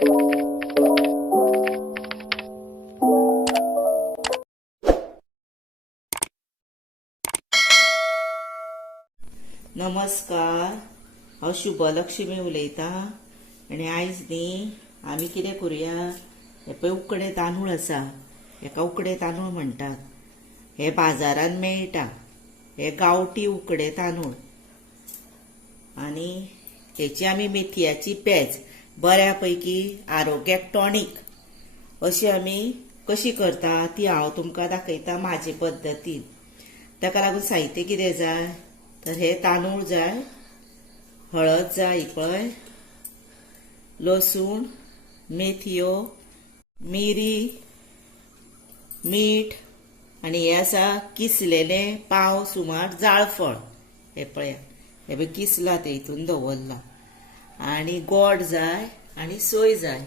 नमस्कार, हांव शुभलक्ष्मी उलयतां आनी आयज न्ही आमी कितें करुया। हे पळय उकडे तांदूळ आसा, हेका उकडे तांदूळ म्हणटात। हे बाजारांत मेळटा। हे गांवठी उकडे तांदूळ आनी हेची आमी मेथयाची पेज बऱ्या पैकी आरोग्याक टॉनीक अशी आमी कशी करता ती हांव तुमकां दाखयता म्हाजे पद्दतीन। ताका लागून साहित्य कितें जाय तर हे तांदूळ जाय, हळद जाय पळय, लसूण, मेथयो, मिरी, मीठ आनी हे आसा किसलेले पाव सुमार जाळफळ। हे पळया, हे बी किसला ते हितून दवरला। आनी गोड जाय आनी सोय जाय।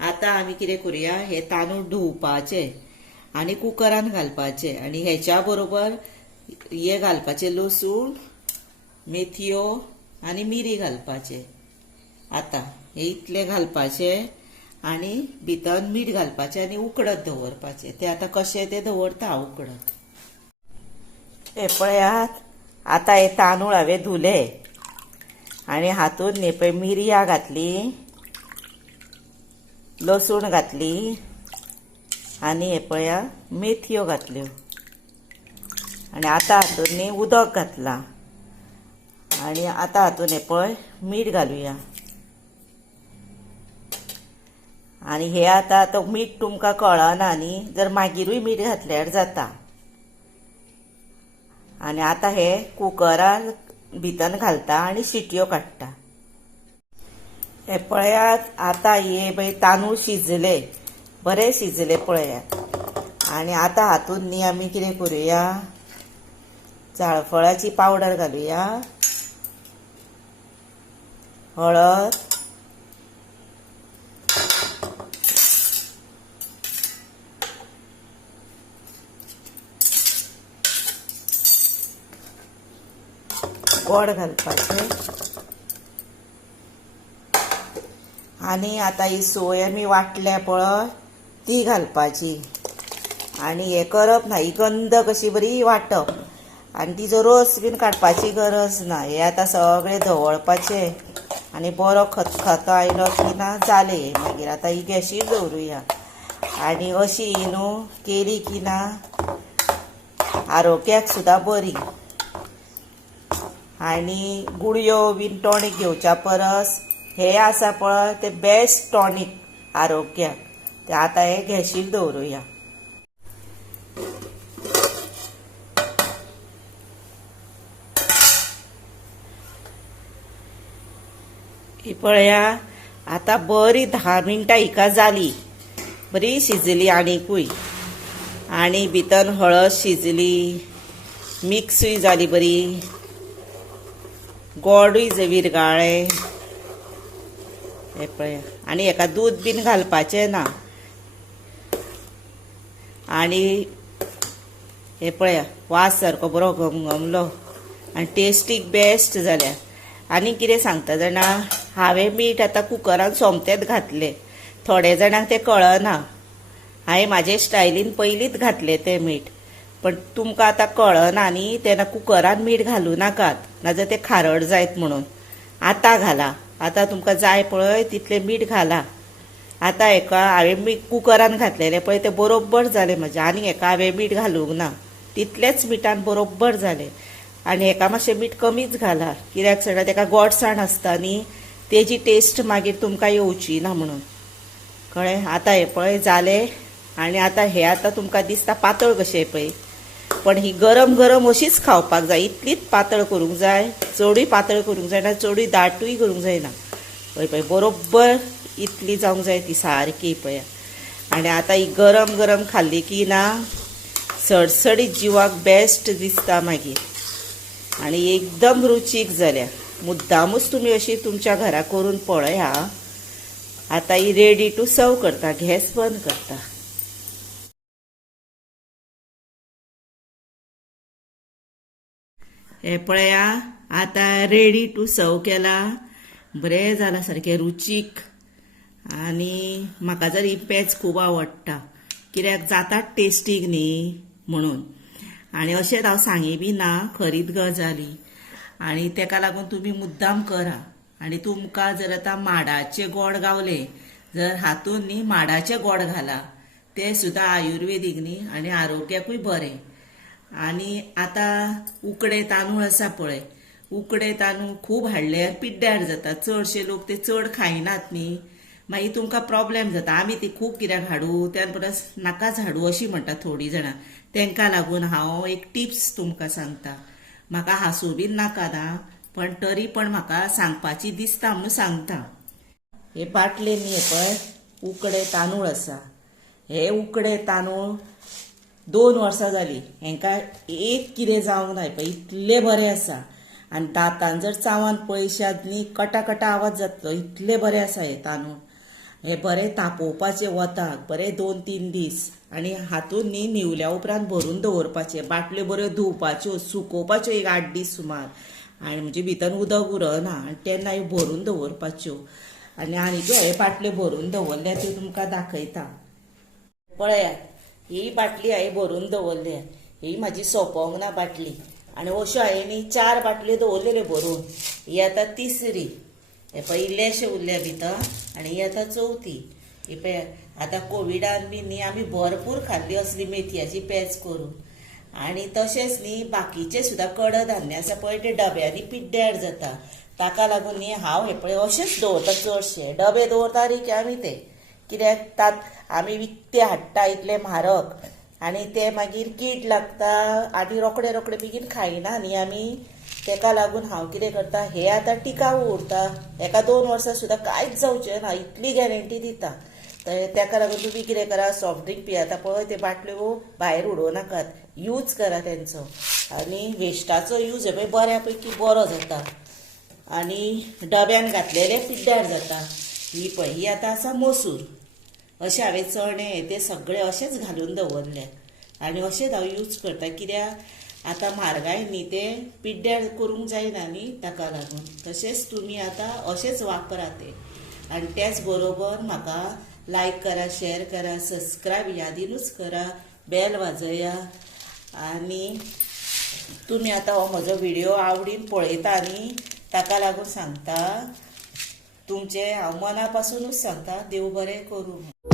आता आमी कितें करुया, हे तांदूळ धुवपाचे आनी कुकरान घालपाचे आनी हेच्या बरोबर हे घालपाचे लसूण, मेथयो आनी मिरी घालपाचे। आता हे इतले घालपाचे आनी भितर मीठ घालपाचे आनी उकडत दवरपाचे। ते आता कशें ते दवरता हांव उकडत। हे पळयात, आता हे तांदूळ हांवें धुले आनी हातूंत न्ही पळय मिरयां घातली, लसूण घातली आनी हे पळया मेथयो घातल्यो आनी आता हातूंत न्ही उदक घातलां आनी आता हातूंत हे पळय मीठ घालुया। आनी हे आता तो मीठ तुमकां कळना न्ही, जर मागीरूय मीठ घातल्यार जाता। आनी आता हे कुकरान भितर घालता आनी शिटयो काडटा। हे पळयात, आता हे पळय तांदूळ शिजले, बरे शिजले पळयात। आनी आता हातूंत न्ही आमी कितें करुया, जाळफळाची पावडर घालुया, हळद, गोड घालपाचे आनी आता ही सोय आमी वाटल्या पळय ती घालपाची आनी हे करप ना, ही गंध कशी बरी वाटप आनी तिचो रोस बीन काडपाची गरज ना। हे आता सगळे धवळपाचे आनी बरो खतखतो आयलो की ना जाले। मागीर आता ही गॅशीर दवरुया आनी अशी ही न्हू केली की ना आरोग्याक सुद्दां बरी। आनी गुळयो बीन टॉनीक घेवच्या परस हे आसा पळय ते बेस्ट टॉनीक आरोग्याक। ते आता हे गॅशीर दवरुया। ही पळया, आता बरी 10 मिनटां हिका जाली, बरी शिजली आनीकूय आनी भितर हळद शिजली, मिक्सूय जाली बरी, गोडूय विरगाळे। हे पळया, आनी हेका दूध बीन घालपाचें ना। आनी हे पळया, वास सारको बरो घमघमलो आनी टेस्टीक बेस्ट जाल्या। आनी कितें सांगता जाणा, हांवें मीठ आतां कुकरान सोमतेच घातले। थोडे जाणांक तें कळना, हांवें म्हाजे स्टायलीन पयलींच घातले तें मीठ, पण तुमकां आतां कळना न्ही, तेन्ना कुकरान मीठ घालूं नाकात, नाजाल्यार तें खारड जायत म्हणून। आतां घाला, आतां तुमकां जाय पळय तितलें मीठ घाला। आतां हेका हांवें कुकरान घातलेलें पळय तें बरोबर जालें म्हजें, आनी हेका हांवें मीठ घालूंक ना, तितलेंच मिठान बरोबर जालें। आनी हेका मातशें मीठ कमीच घाला, कित्याक सांगल्यार तेका गोडसाण आसता न्ही, तेजी टेस्ट मागीर तुमकां येवची ना म्हणून, कळ्ळें। आतां हे पळय जालें आनी आतां हे आतां तुमकां दिसता पातळ कशें पळय, पण ही गरम गरम अशीच खावपाक जाय, इतलीच पातळ करूंक जाय, चडूय पातळ करूंक जायना, चडूय दाटूय करूंक जायना। पळय पळय बरोबर इतली जावंक जाय ती सारकी पळया। आनी आतां ही गरम गरम खाल्ली की ना सडसडीत जिवाक बेस्ट दिसता मागीर आनी एकदम रुचीक जाल्या। मुद्दामूच तुमी अशी तुमच्या घरा करून पळया। आता ही रेडी टू सर्व करता, गॅस बंद करता। हे पळया, आता रेडी टू सर्व केला, बरें जाला सारकें रुचीक आनी म्हाका जर ही पेज खूब आवडटा कित्याक जातात टेस्टीक न्ही म्हणून आनी अशेंच हांव सांगी बी ना खरीत गजाली आनी तेका लागून तुमी मुद्दाम करा आनी तुमकां जर आतां माडाचे गोड गावले जर हातून न्ही माडाचे गोड घाला ते सुद्दां आयुर्वेदीक न्ही आनी आरोग्याकूय बरें आनी आतां उकडे तांदूळ आसा पळय उकडे तांदूळ खूब हाडल्यार पिड्ड्यार जाता चडशे लोक ते चड खायनात न्ही मागीर तुमकां प्रॉब्लेम जाता आमी ती खूब कित्याक हाडू त्या परस नाकाच हाडू अशी म्हणटा थोडीं जाणां तांकां लागून हांव एक टिप्स तुमकां सांगता म्हाका हांसूं बीन नाका ना पण तरी पण म्हाका सांगपाची दिसता म्हणून सांगता हे बाटलेन हे पळय उकडे तांदूळ आसा हे उकडे तांदूळ 2 वर्सां जालीं हांकां एक कितें जावंक ना पळय इतले बरें आसा आनी दांतान जर चावन पळयशात न्ही कटा आवाज जातलो इतले बरें आसा हे तांदूळ हे बरें तापोवपाचे वताक बरें 2-3 दीस आनी हातून न्ही निवल्या उपरांत भरून दवरपाचे बाटल्यो बऱ्यो धुवपाच्यो सुकोवपाच्यो एक 8 दीस सुमार आनी म्हणजे भितर उदक उरना आनी तेन्ना ह्यो भरून दवरपाच्यो आनी ज्यो हे बाटल्यो भरून दवरल्या त्यो तुमकां दाखयता पळयात ही बाटली हांवें भरून दवरल्या ही म्हाजी सोंपोंक ना बाटली आनी अश्यो हांवें न्ही 4 बाटल्यो दवरलेल्यो भरून ही आतां तिसरी हे पळय इल्लेशें उरल्या भितर आनी ही आतां चवथी ही पळय आतां कोविडान बी न्ही आमी भरपूर खाल्ली असली मेथयाची पेज करून आनी तशेंच न्ही बाकीचे सुद्दां कडधान्य आसा पळय ते डब्यांनी पिड्ड्यार जाता ताका लागून न्ही हांव हे पळय अशेंच दवरता चडशे डबे दवरता री आमी ते कित्याक तात आमी विकते हाडटा इतले म्हारग आनी ते मागीर कीड लागता आनी रोकडे रोकडे बेगीन खायना न्ही आमी तेका लागून हांव कितें करता हे आतां टिकाऊ उरता हेका 2 वर्सां सुद्दां कांयच जावचें ना इतली गॅरंटी दिता तेका लागून तुमी कितें करा सॉफ्ट ड्रिंक पियेता पळय ते बाटल्यो भायर उडोव नाकात यूज करा तेंचो आनी वेस्टाचो यूज हे पळय बऱ्या पैकी बरो जाता आनी डब्यान घातलेले पिड्ड्यार जाता ही पळय ही आतां आसा मसूर अशें हांवें चणे ते सगळे अशेंच घालून दवरले आनी अशेंच हांव यूज करता कित्याक आतां म्हारगाय न्ही ते पिड्ड्यार करूंक जायना न्ही ताका लागून तशेंच तुमी आतां अशेंच वापरा ते आनी त्याच बरोबर म्हाका लायक करा शेअर करा सबस्क्रायब यादीनूच करा बेल वाजया आनी तुमी आतां हो म्हजो व्हिडिओ आवडीन पळयता न्ही ताका लागून सांगता तुमचे हांव मना पासूनच सांगता देव बरें करूं